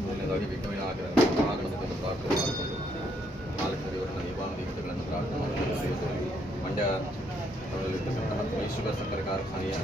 ಮೊದಲನೇದಾಗಿ ವಿಘ್ನವಿನಾಯಕರ ಮಹಾಗಣಪತಿಯನ್ನು ಪ್ರಾರ್ಥನೆ ಮಾಡಿಕೊಂಡು 4 ದೇವರನ್ನ ನಿಯಮಾನುದೀಪಗಳನ್ನು ಪ್ರಾರ್ಥನೆ ಮಾಡಿ ಮಂಡ್ಯದಲ್ಲಿರ್ತಕ್ಕಂತಹ ಮೈಸೂರು ಸಕ್ಕರೆ ಕಾರ್ಖಾನೆಯ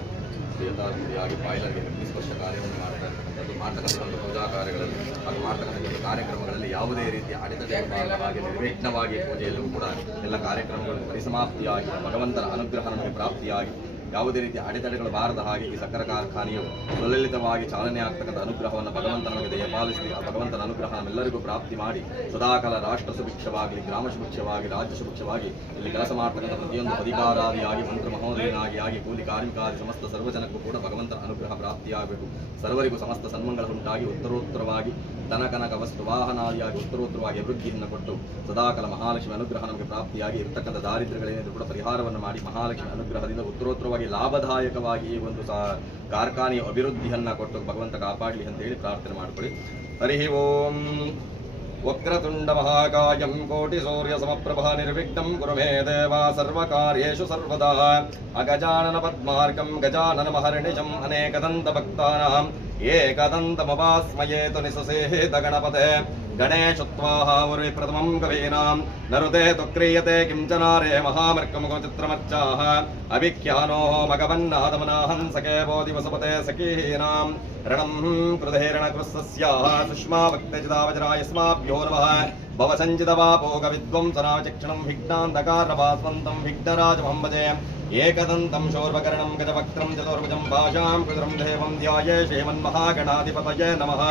ಯಥಾರ್ಥಿಯಾಗಿ ಬಾಯ್ಲರ್ಗೆ ಅಗ್ನಿಸ್ಪರ್ಶ ಕಾರ್ಯವನ್ನು ಮಾಡ್ತಾ ಇರ್ತಕ್ಕಂಥದ್ದು ಮಾಡ್ತಕ್ಕಂಥ ಪೂಜಾ ಕಾರ್ಯಗಳಲ್ಲಿ ಹಾಗೂ ಮಾಡ್ತಕ್ಕಂಥ ಕಾರ್ಯಕ್ರಮಗಳಲ್ಲಿ ಯಾವುದೇ ರೀತಿಯ ಅಡೆತಡೆಯಾಗದ ಹಾಗೆ ನಿರ್ವಿಘ್ನವಾಗಿ ಪೂಜೆಯಲ್ಲೂ ಕೂಡ ಎಲ್ಲ ಕಾರ್ಯಕ್ರಮಗಳು ಪರಿಸಮಾಪ್ತಿಯಾಗಿ ಭಗವಂತನ ಅನುಗ್ರಹ ನಮಗೆ ಪ್ರಾಪ್ತಿಯಾಗಿ ಯಾವುದೇ ರೀತಿಯ ಅಡೆತಡೆಗಳು ಬಾರದ ಹಾಗೆ ಈ ಸಕ್ಕರೆ ಕಾರ್ಖಾನೆಯು ಸುಲಲಿತವಾಗಿ ಚಾಲನೆ ಆಗ್ತಕ್ಕಂಥ ಅನುಗ್ರಹವನ್ನು ಭಗವಂತ ನಮಗೆ ದಯಪಾಲಿಸಿ ಆ ಭಗವಂತನ ಅನುಗ್ರಹ ನಮ್ಮೆಲ್ಲರಿಗೂ ಪ್ರಾಪ್ತಿ ಮಾಡಿ ಸದಾಕಾಲ ರಾಷ್ಟ್ರ ಸುಭಿಕ್ಷವಾಗಲಿ, ಗ್ರಾಮ ಸುಭಿಕ್ಷವಾಗಿ, ರಾಜ್ಯ ಸುಭಿಕ್ಷವಾಗಿ ಇಲ್ಲಿ ಕೆಲಸ ಮಾಡ್ತಕ್ಕಂಥ ಪ್ರತಿಯೊಂದು ಅಧಿಕಾರಾದಿಯಾಗಿ ಮಂತ್ರ ಮಹೋದಯನಾಗಿ ಕೂಲಿ ಕಾರ್ಮಿಕಾದಿ ಸಮಸ್ತ ಸರ್ವಜನಕ್ಕೂ ಕೂಡ ಭಗವಂತನ ಅನುಗ್ರಹ ಪ್ರಾಪ್ತಿಯಾಗಬೇಕು. ಸರ್ವರಿಗೂ ಸಮಸ್ತ ಸನ್ಮಂಗಳವುಂಟಾಗಿ ಉತ್ತರೋತ್ತರವಾಗಿ ಧನಕನಕ ವಸ್ತು ವಾಹನಾದಿಯಾಗಿ ಉತ್ತರೋತ್ತರವಾಗಿ ಅಭಿವೃದ್ಧಿಯನ್ನು ಕೊಟ್ಟು ಸದಾಕಾಲ ಮಹಾಲಕ್ಷ್ಮಿ ಅನುಗ್ರಹ ನಮಗೆ ಪ್ರಾಪ್ತಿಯಾಗಿ ಇರತಕ್ಕಂಥ ದಾರಿದ್ರ್ಯಗಳೇನಿದ್ರು ಕೂಡ ಪರಿಹಾರವನ್ನು ಮಾಡಿ ಮಹಾಲಕ್ಷ್ಮಿ ಅನುಗ್ರಹದಿಂದ ಉತ್ತರೋತ್ತರವಾಗಿ ಲಾಭದಾಯಕವಾಗಿ ಈ ಒಂದು ಕಾರ್ಖಾನೆಯ ಅಭಿವೃದ್ಧಿಯನ್ನು ಕೊಟ್ಟು ಭಗವಂತ ಕಾಪಾಡಲಿ ಅಂತ ಹೇಳಿ ಪ್ರಾರ್ಥನೆ ಮಾಡಿಕೊಳ್ಳಿ. ಹರಿ ಓಂ. ವಕ್ರತುಂಡ ಮಹಾಕಾಯಂ ಕೋಟಿ ಸೂರ್ಯ ಸಮಪ್ರಭಾ ನಿರ್ವಿಘ್ನಂ ಕುರು ಮೇ ದೇವ ಸರ್ವಕಾರ್ಯೇಷು ಸರ್ವದಾ ಅಗಜಾನನ ಪದ್ಮಾರ್ಕಂ ಗಜಾನನ ಮಹರ್ನಿಶಂ ಅನೇಕದಂತ ಭಕ್ತಾನಾಂ ಏಕದಂತಮವಾಸ್ಮಯೇತು ನಿಸಸೇಹಿತ ಗಣಪತೆ ಗಣೇಶತ್ವಾಹ ಮುರುಳಿ ಪ್ರಥಮಂ ಕವೀನಾಂ ನರುತೆ ತು ಕ್ರಿಯತೆ ಕಿಂಚನಾರೇ ಮಹಾಮರ್ಕಮುಖ ಚಿತ್ರಮರ್ಚಾಹ ಅಭಿಖ್ಯಾನೋ ಮಗವನ್ನಾದಮನಾಹಂಸಕೆ ಬೋಧಿ ವಸಪತೆ ಸಖೀನಾಂ ರಣಂ ಕೃಧೇರಣ ಕೃಸ್ಸ್ಯಾಹ ಸುಷ್ಮಾ ಭಕ್ತಚಿದಾವಜರಾಯ ಸ್ಮಾಭ್ಯೋ ನಮಃ ಭವಸಂಚಿತವಾಪೋಗ ವಿದ್ವಂಸನಾವಚಕ್ಷಣಂ ವಿಘ್ನಾಂಧಕಾರಭಾಸ್ವಂತಂ ವಿಘ್ನರಾಜಮಹಂಭಜೆ ಏಕದಂತಂ ಶೋರ್ವಕರ್ಣಂ ಗಜವಕ್ತ್ರಂ ಚತುರ್ಭುಜಂ ಭಾಷಾಂ ಕೃತಂ ದೇವಂ ಧ್ಯಾಯೇ ಶ್ರೀಮನ್ಮಹಾಗಣಾಧಿಪತಯೇ ನಮಃ.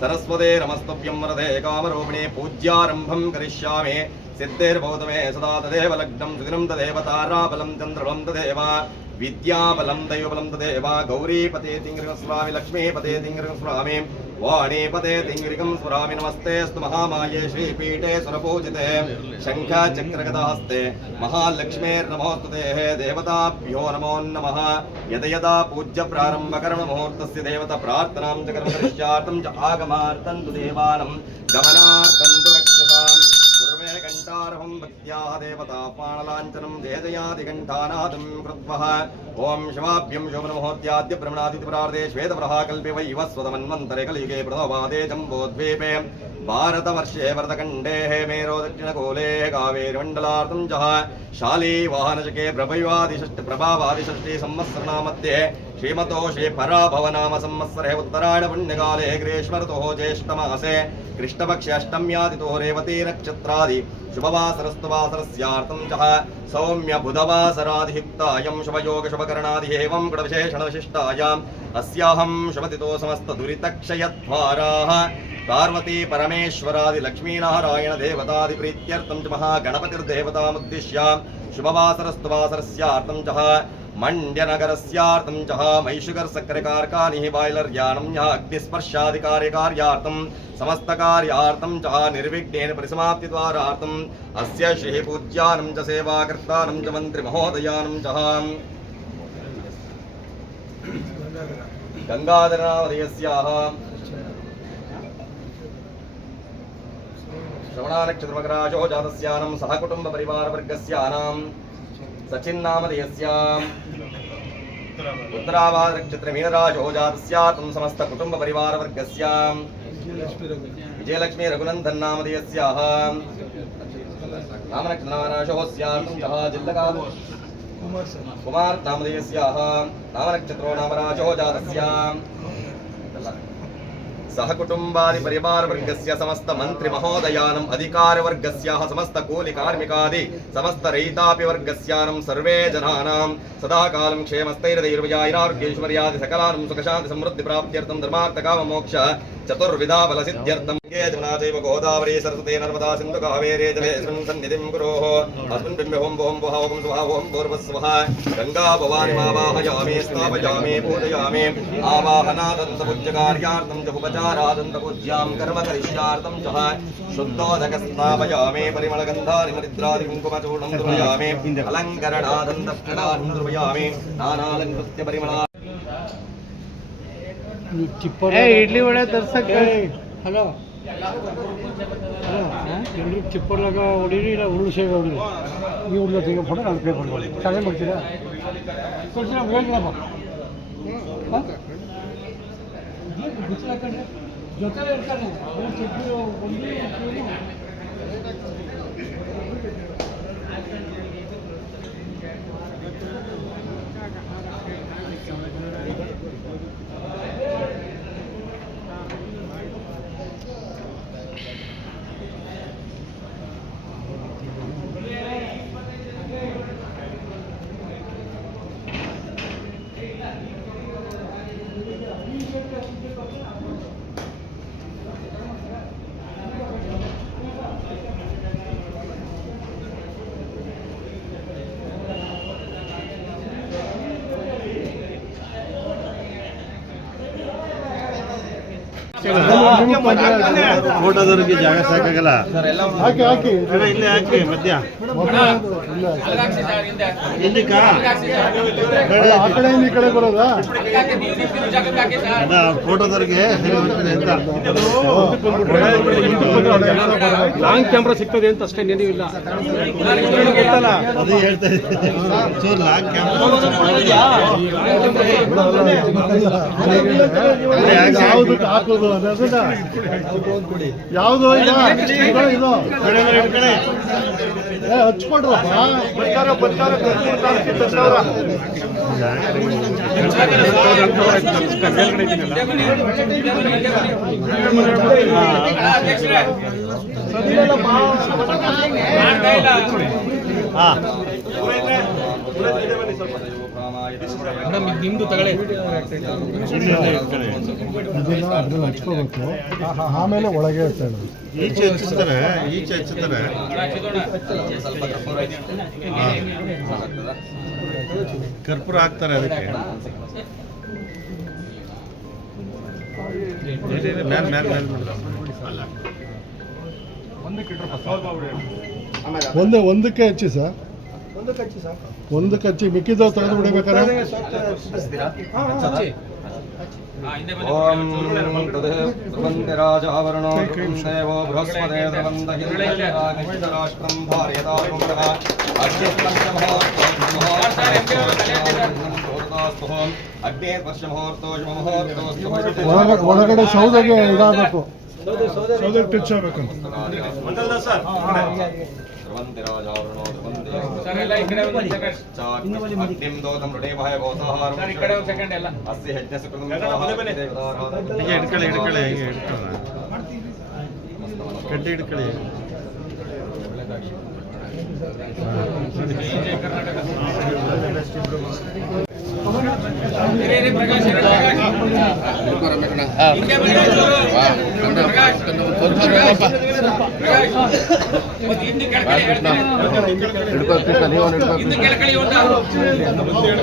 सरस्वते नमस्तुभ्यं वरदे कामरूपिणे पूज्यारम्भं करिष्यामि सिद्धिर्भवतु मे सदा तदेव लग्नं सुदिनं तदेव ताराबलं चन्द्रबलं तदेव विद्याबलं दैवबलं तदेव गौरीपते तिङ्गृगं स्मरामि लक्ष्मीपते तिङ्गृगं स्मरामि वाणीपते तिङ्गृगं स्मरामि नमस्तेऽस्तु महामाये श्रीपीठे सुरपूजिते शङ्खचक्रगदाहस्ते महालक्ष्मीर्नमोस्तुते देवताभ्यो नमो नमः. यदा यदा पूज्य प्रारम्भकर्ममुहूर्तस्य देवता प्रार्थनां च कर्मकरिष्यार्थं च आगमार्थं तु देवानं गमनार्थं तु रक्षसाम् पूर्वे घण्टारहं भक्त्याः देवता पाणलाञ्छनं जयजयादिघण्टानादं कृत्वः ॐ शिवाभ्यं शोभनमुहूर्त्याद्य ब्रह्मणादितिप्रार्थे श्वेतप्रभा कल्पे वैवस्वतमन्वन्तरे कलियुगे प्रथमपादे जम्बोद्वीपे भारतवर्षे भरतखण्डे मेरो दक्षिणकोले कावेरीमण्डलार्थं च शालीवाहनचके प्रभावादिषष्टि संवत्सरनामध्ये श्रीमतो श्री पराभवनाम संवत्सरे उत्तरायण पुण्यकाले ग्रीष्मऋतुः ज्येष्ठमासे कृष्णपक्षे अष्टम्यादितो रेवती नक्षत्रादि शुभवासरस्तु वासरस्यार्थं च सौम्य बुधवासरादियुक्तायं शुभयोग शुभकरणादि एवं गुणविशेषणविशिष्टायाम् अस्याहं शुभतितो समस्त दुरितक्षयद्वाराः पार्वती परमेश्वरादि लक्ष्मीनारायण देवतादि प्रीत्यर्थं च महागणपतिर्देवतामुद्दिश्य शुभवासरस्तु वासरस्यार्थं च मंड्यनगरस्यार्थं च मैशुगर सक्कर कारखाने बायलर यानं अग्निस्पर्शादिकार्यार्थं समस्तकार्यार्थं च निर्विघ्नेन परिसमाप्तिद्वारार्थं अस्य श्री पूज्यानं च सेवाकर्तानं च मंत्री महोदयानं च गंगाधरनामधेयस्याः श्रवणानक्षत्रमकराशो जातस्यानं सहकुटुम्ब परिवारवर्गस्यानां सचिन्नामधेयस्यां उत्तराभाद्र नक्षत्र मीनराशो जातस्यां समस्त कुटुंब परिवार वर्गस्यां विजयलक्ष्मी रघुनंदन नामधेयस्याः नामनक्षत्रनामराशोस्यां जिल्लका कुमार नामधेयस्याः नामनक्षत्रो नामराशो जातस्यां सहकुटुंबादि परिवार वर्गस्य समस्त मंत्री महोदयानम् अधिकार वर्गस्याः समस्त कूलि कार्मिकादि समस्त रैतापि वर्गस्यानं सर्वे जनानां सदा कालं क्षेमस्थैर्यैर्विजयारोग्यैश्वर्यादि सकलानं सुखशान्ति समृद्धि प्राप्त्यर्थं धर्मार्थ काम मोक्ष चतुर्विधा फल सिद्ध्यर्थं ये जमुना चैव गोदावरी सरस्वती नर्मदा सिन्धु कावेरी जलेऽस्मिन् सन्निधिं कुरोः अस्मिन् बिम्बे हों वों वः ओं स्वः ओं भूर्भुवः गंगा भवानी आवाहयामि स्थापयामि पूजयामि आवाहनादन्तपूज्यकार्यार्थं च उपचारादन्तपूज्यां कर्म करिष्यार्थं च शुद्धोदक स्थापयामि परिमलगन्धानि मरिद्रादि कुङ्कुमचूर्णं द्रवयामि अलङ्करणादन्तप्रदानं द्रवयामि नानालङ्कृत्य परिमला ಇಡ್ಲಿ ವಡೆ ತರ್ಸಕ್ಕೆ ಹಲೋ ಎಲ್ಲರೂ ಚಿಪ್ಪರ್ಲಾಗ ಹೊಡೀರಿ ಇಲ್ಲ ಉರುಳು ಸೇವೆ ಹೊಡೀರಿ ನೀವು ಉರುಳು ತೆಗೆದುಕೊಂಡು ನಾನು ಪೇ ಮಾಡ್ಬೋದು ಸಹಾಯ ಮಾಡ್ತೀರಾ ಕೊಡ್ತೀರಾ ಹೇಳ್ತೀರಪ್ಪ ಬಿಸಿಲಾಕಂಡ್ರೆ ಜೊತೆಲೇ ಇರ್ತಾನೆ ಚಟ್ನಿ ಫೋಟೋದವ್ರಿಗೆ ಜಾಗ ಸಾಕಾಗಲ್ಲ ಹಾಕಿ ಹಾಕಿ ಇಲ್ಲೇ ಹಾಕಿ ಮಧ್ಯ ಎಲ್ಲಿಕಾ ಆ ಕಡೆಯಿಂದ ಈ ಕಡೆ ಬರೋದಾ ಅದ ಫೋಟೋದವ್ರಿಗೆ ಸರಿ ಹೋಗ್ತದೆ ಅಂತ ಲಾಂಗ್ ಕ್ಯಾಮ್ರಾ ಸಿಗ್ತದೆ ಅಂತ ಅಷ್ಟೇ ನೆನವಿಲ್ಲ ಅದು ಹೇಳ್ತಾ ಇದ್ದೀನಿ ಚೂರು ಲಾಂಗ್ ಯಾವುದಕ್ಕೆ ಹಾಕೋದು ಯಾವುದು ಇದು ಹಚ್ಕೊಡ್ರಪ್ಪ ನಿಮ್ದು ತಗೊಳ್ಳಿ ಅದ್ರಲ್ಲಿ ಹಚ್ಕೋಬೇಕು ಆಮೇಲೆ ಒಳಗೆ ಇರ್ತಾಳೆ ಈಚೆ ಹಚ್ಚಿಸ್ತಾರೆ ಈಚೆ ಹಚ್ಚಿಸ್ತಾರೆ ಕರ್ಪೂರ ಹಾಕ್ತಾರೆ ಅದಕ್ಕೆ ಮ್ಯಾಲ್ ಮ್ಯಾಲ್ ಮ್ಯಾಲ್ ಒಂದಕ್ಕೆ ಹಚ್ಚಿ ಸರ್ ಒಂದಕ್ಕೆ ಹಚ್ಚಿ ಮಿಕ್ಕಿದ ತೆಗೆದು ಬಿಡಬೇಕಾರೆ ಓಂ ರಾಜಾವರಣೋ ದೇವೋ ಬೃಹಸ್ಪತಿ ರಾಷ್ಟ್ರಂ ಭಾರ್ಯತಾತ್ಮಕಃ ಒಳಗಡೆ ಸೌದೆಗೆ ಇದಾಗಬೇಕು ಸೌದೆ ಟಚ್ ಆಗಬೇಕಂತ ಹಿಡ್ಕೊಳ್ಳಿ ಹಿಡ್ಕೊಳ್ಳಿ ಹಿಂಗೆ ಹಿಡ್ಕೊಳ್ಳ ಕಡ್ಡಿ ಹಿಡ್ಕೊಳ್ಳಿ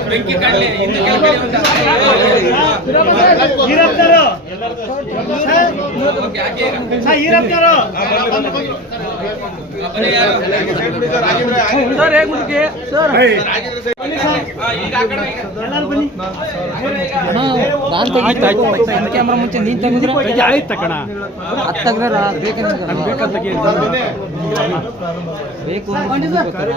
ಬೆಂಕಿ ಕ್ಯಾಮ್ರಾ ಮುಂಚೆ ನೀನ್ ತೆಗೆದ್ರೆ ಆಯ್ತು ತಕಣ ಅದು ತೆಗ್ದಾರ ಬೇಕಂತ ಬೇಕು ನಾನು ನಿನ್ನ ಕಡೆ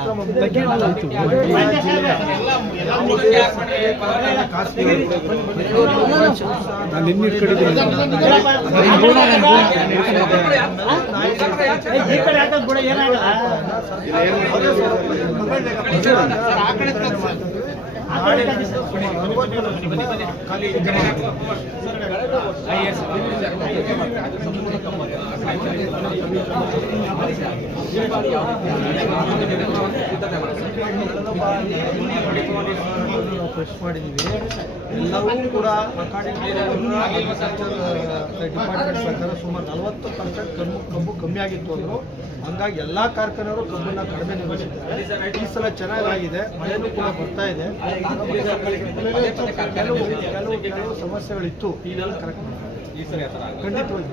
ಫ್ರೆಶ್ ಮಾಡಿದ್ದೀವಿ. ಎಲ್ಲವೂ ಕೂಡ ಡಿಪಾರ್ಟ್ಮೆಂಟ್ ಪ್ರಕಾರ ಸುಮಾರು 40% ಕಬ್ಬು ಕಮ್ಮಿ ಆಗಿತ್ತು ಅಂದರು. ಹಂಗಾಗಿ ಎಲ್ಲ ಕಾರ್ಖಾನೆಯವರು ಕಬ್ಬನ್ನು ಕಡಿಮೆ ನಿಲ್ಲಿಸಿದ್ದಾರೆ. ಈ ಸಲ ಚೆನ್ನಾಗಿದೆ, ಮಳೆನೂ ಕೂಡ ಬರ್ತಾ ಇದೆ. ಕೆಲವು ಸಮಸ್ಯೆಗಳಿತ್ತು, ಇದೆಲ್ಲ ಕರೆಕ್ಟ್ ಖಂಡಿತವಾಗಿ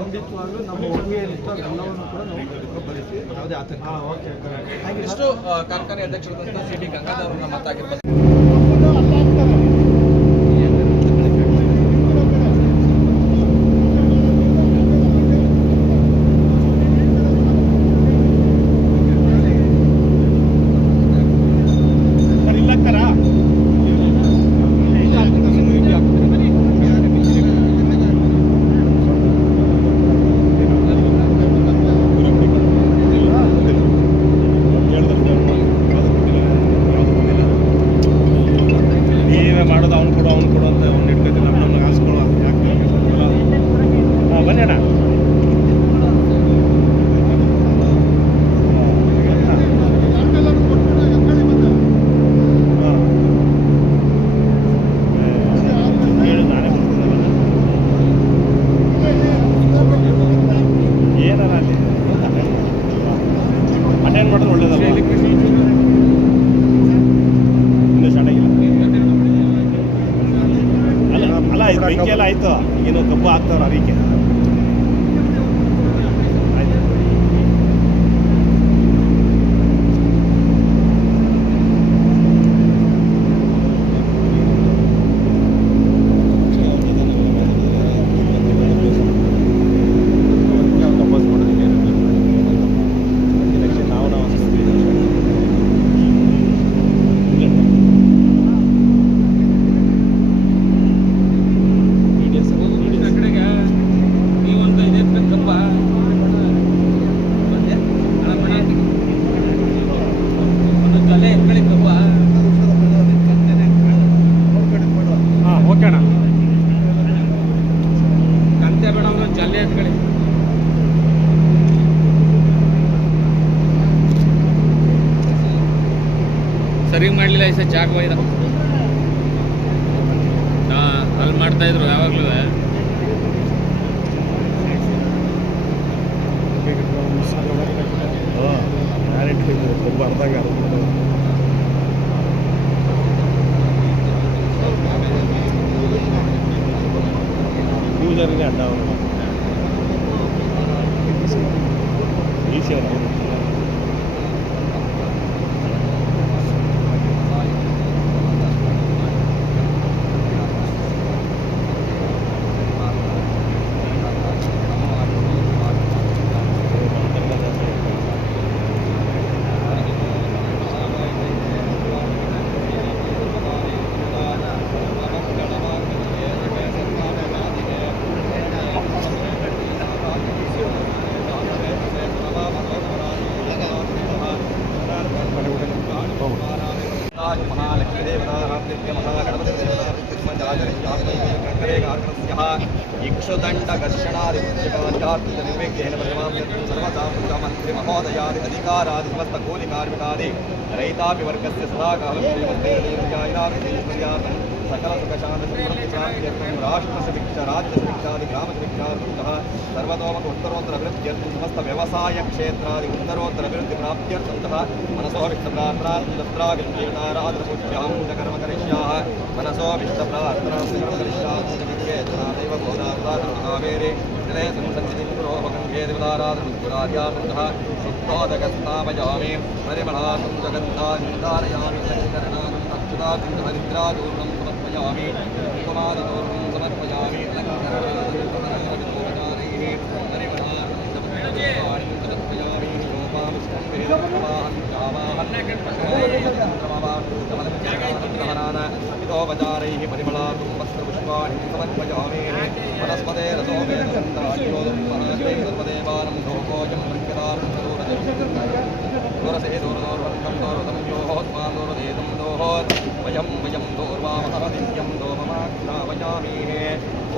ಖಂಡಿತವಾಗ್ಲೂ ನಮ್ಮ ಒಪ್ಪಿಗೆ ಏನಿತ್ತು ಅದೆಲ್ಲವನ್ನು ಕೂಡ ನಾವು ಬರೀತೀವಿ. ಯಾವುದೇ ಆತಂಕ. ಇಷ್ಟು ಕಾರ್ಖಾನೆ ಅಧ್ಯಕ್ಷರಾದಂಥ ಸಿ ಟಿ ಗಂಗಾಧರ್ ಅವರನ್ನ ಮಾತಾಗಿರ್ಬೋದು. ಮಾಡೋದು ಅವ್ನು ಕೊಡು ಅಂತ ಅವ್ನು ಇಟ್ಕೊತಿಲ್ಲ, ನಮ್ಗೆ ಹಾಸ್ಕೊಳ್ಳೋ ಯಾಕೆ ಬನ್ನಿ ಅಣ್ಣ. ಏನಾರ ಅಲ್ಲಿ ಅಟೆಂಡ್ ಮಾಡೋದು ಒಳ್ಳೇದಲ್ಲ, ಇನ್ನೂ ಚೆನ್ನಾಗಿಲ್ಲ. ಅಲ್ಲ ಇದು ಬೆಂಕಿ ಎಲ್ಲ ಆಯಿತು, ಏನು ಕಬ್ಬು ಹಾಕ್ತಾವ್ರ ಅದಕ್ಕೆ ಆಯ್ತು. ಓಕೆ ಅಣ್ಣ. ಕಂತೆ ಬೇಡ ಅಂದ್ರೆ ಜಲ್ಲೆ ಎತ್ಕೊಳ್ಳಿ. ಸರಿ ಮಾಡಲಿಲ್ಲ ಈ ಸಲ ಜಾಗ ಒಯ್ದ. ಅಲ್ಲಿ ಮಾಡ್ತಾ ಇದ್ರು ಯಾವಾಗಲೂ. ಕಬ್ಬು ಅರ್ಧಾಗ ಯೂಸರಿನೇ ಅಡ್ಡ ಅವರು ಈಸಿ ಅವರು. महोदयादि अधिकारादि समस्त कूलि कार्मिकादि रैतापि वर्गस्य सदा कालं श्रीमद्देवदेवयाय सकल सुख शांति राष्ट्रस्य राज्यसमीक्षादि ग्रामसमीक्षार्थं सर्वतोमुख उत्तरोत्तरभिवृद्ध्यर्थं समस्त व्यवसाय क्षेत्रादि उत्तरोत्तरभिवृद्धिप्राप्त्यर्थं मनसो विष्टप्रार्थनाराधनपूज्यां च कर्म करिष्याः मनसो विष्टप्रार्थनां कर्म करिष्याः दैव बोधावेरे जले संसन्निधिं पुरोभगङ्गे देवताराधनमुरार्यार्थं शुद्धोदकस्नापयामि परिमलासं जगन्धारयामि लङ्करणां अक्षुदां हरिद्रादूर्णं समर्पयामि कुमारदूर्णं समर्पयामि लङ्करणां परिमलानोपचारैः परिमलातुं वस्त्रपुष्पाणि समर्पयामि वनस्पते रसोमेदन्तादेवानं लोकोऽयं प्रख्यातं दूरसे दूरदोर्वन्तं दोरदं योः स्वादोरदेदं दोहोत् वयं दोर्वामहरदिव्यं दोममाक्षावयामि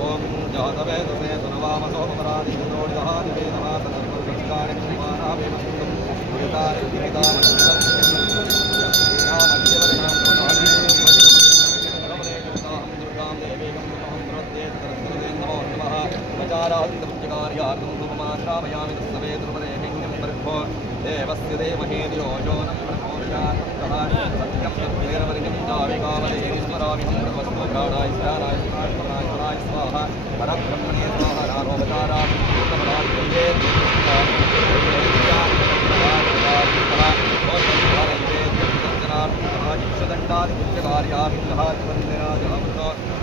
ॐ जातवेदसे सुनवामसोमरादिन्दोडिदः निवेदः तदर्पकानि कुमारावेमस्तुं देवस्य देवहे दियोजोनं प्रकोर्यात्तः सत्यं सत्येरवरिजं जाविकामलेश्वरामिहं सर्वस्तु प्राणाय स्नानाय स्नानाय स्वाहा परब्रह्मणे स्वाहा नारोपचारात्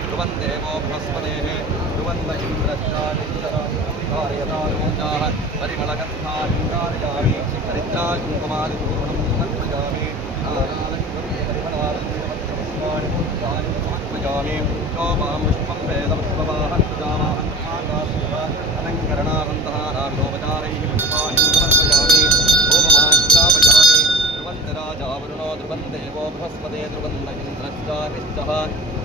ध्रुवन्देवो बृहस्पतेः ध्रुवन्त इन्द्रश्चारिन्द्रकारयताः परिमलगन्धारिकारयामि हरिद्राकुमारिपूर्णं समर्पयामि समर्पयामि यो मां पुष्पं वेदपुष्पवाहं अलङ्करणानन्तः नाविनोपचारैः पुष्पाणि समर्पयामि ओममाख्यापयामि ध्रुवन्तराजावरुणो ध्रुवन्देवो बृहस्पते ध्रुवन्त इन्द्रश्चारिष्टः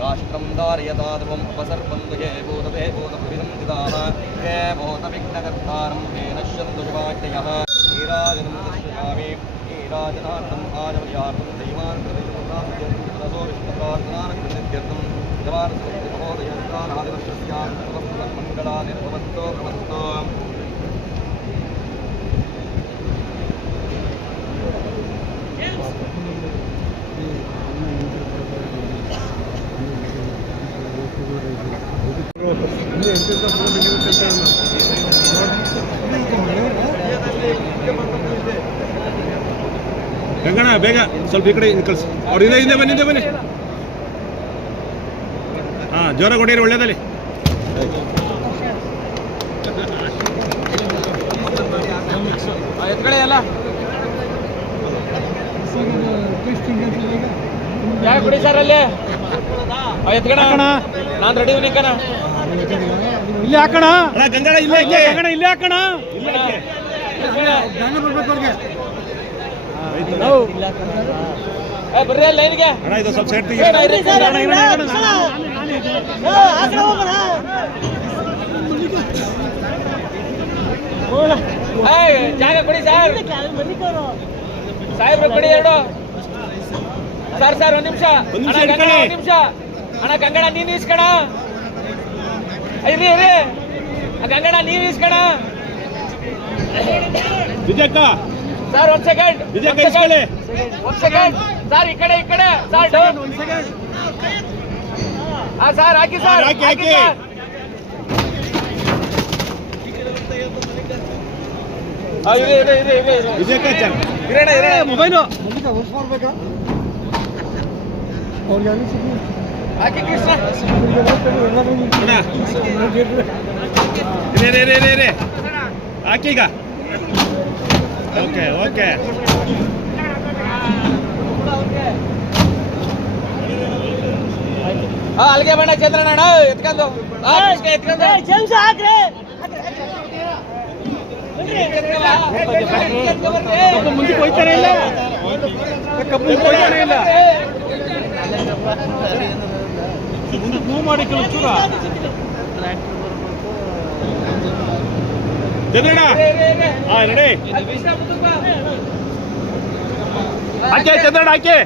राष्ट्रं धारयता ध्रुवम् उपसर्पन्तु ये भूतते भूतप्रविदन्तिताः हे भूतविघ्नकर्तारं हे नश्यन्तु शिवाज्ञयः नीराजनं दर्शयामि नीराजनार्थम् आजमर्यार्थं दैवान् कृतसो विष्णुप्रार्थनानकृत्यर्थं जवानमहोदयस्तानादिवर्षस्यां मङ्गलानिर्भवन्तो भवन्तो ಗಂಗಣ್ಣ ಬೇಗ ಸ್ವಲ್ಪ ಈ ಕಡೆ ಕಳಿಸಿ ಅವ್ರು ಹಿಂದೆ ಬನ್ನಿ ಹಾಂ ಜೋರಾಗಿ ಹೊಡೀರಿ ಒಳ್ಳೇದಲ್ಲಿ ಎತ್ಕಡೆ ಅಲ್ಲ ಯಾಕೆ ಬಿಡಿ ಸರ್ ಅಲ್ಲಿ ಎತ್ಕಣ ನಾನು ರೆಡಿ ನಿಕ್ಕಣ ಇಲ್ಲಿ ಹಾಕೋಣ ಗಂಗಣ್ಣ ಇಲ್ಲೇ ಇಲ್ಲಿ ಹಾಕೋಣ ಬರ್ರಿ ಅಲ್ಲಿ ಲೈನ್ಗೆ ಅಣ್ಣ ಇದು ಸ್ವಲ್ಪ ಸೈಡ್ ಜಾಗ ಕೊಡಿ ಸರ್ ಸಾಹೇಬ್ರು ಕೊಡಿ ಎರಡು ಸರ್ ಒಂದ್ ನಿಮಿಷ ಅಣ್ಣ ಗಂಗಣ್ಣ ನೀನ್ ಇಸ್ಕಣ ಇರಿ ಗಂಗಣ್ಣ ನೀವ್ ಇಸ್ಕಣ ವಿಜಯಕ್ಕ ಸರ್ ಒಂದ್ ಸೆಕೆಂಡ್ ಒಂದ್ ಸೆಕೆಂಡ್ ಸರ್ ಈ ಕಡೆ ಸರ್ ಡೌನ್ ಹಾ ಸರ್ ಹಾಕಿ ಸರ್ ಹಾಕಿ ವಿಜಯಕ್ಕ ಇರೋಣ ಮೊಬೈಲು ಮಾಡ್ಬೇಕಾ ಅವ್ರಿಗೆ ಹಾಕಿ ಕೃಷ್ಣ ಹಾಕಿ ಈಗ ಓಕೆ ಅಲ್ಲಿಗೆ ಬಣ್ಣ ಚಂದ್ರಣ್ಣ ಎತ್ಕೊಂಡು ಮುಂದೆ ಹೋಯ್ತಾನೆ ಇಲ್ಲ ಮುಂದೆ ಮೂವ್ ಮಾಡಿ ಕೆಲವು ಚೂರ ಚಂದ್ರಣ್ಣ ರೆಡಿ ಹಾಕಿ ಚಂದ್ರಣ್ಣ ಹಾಕಿ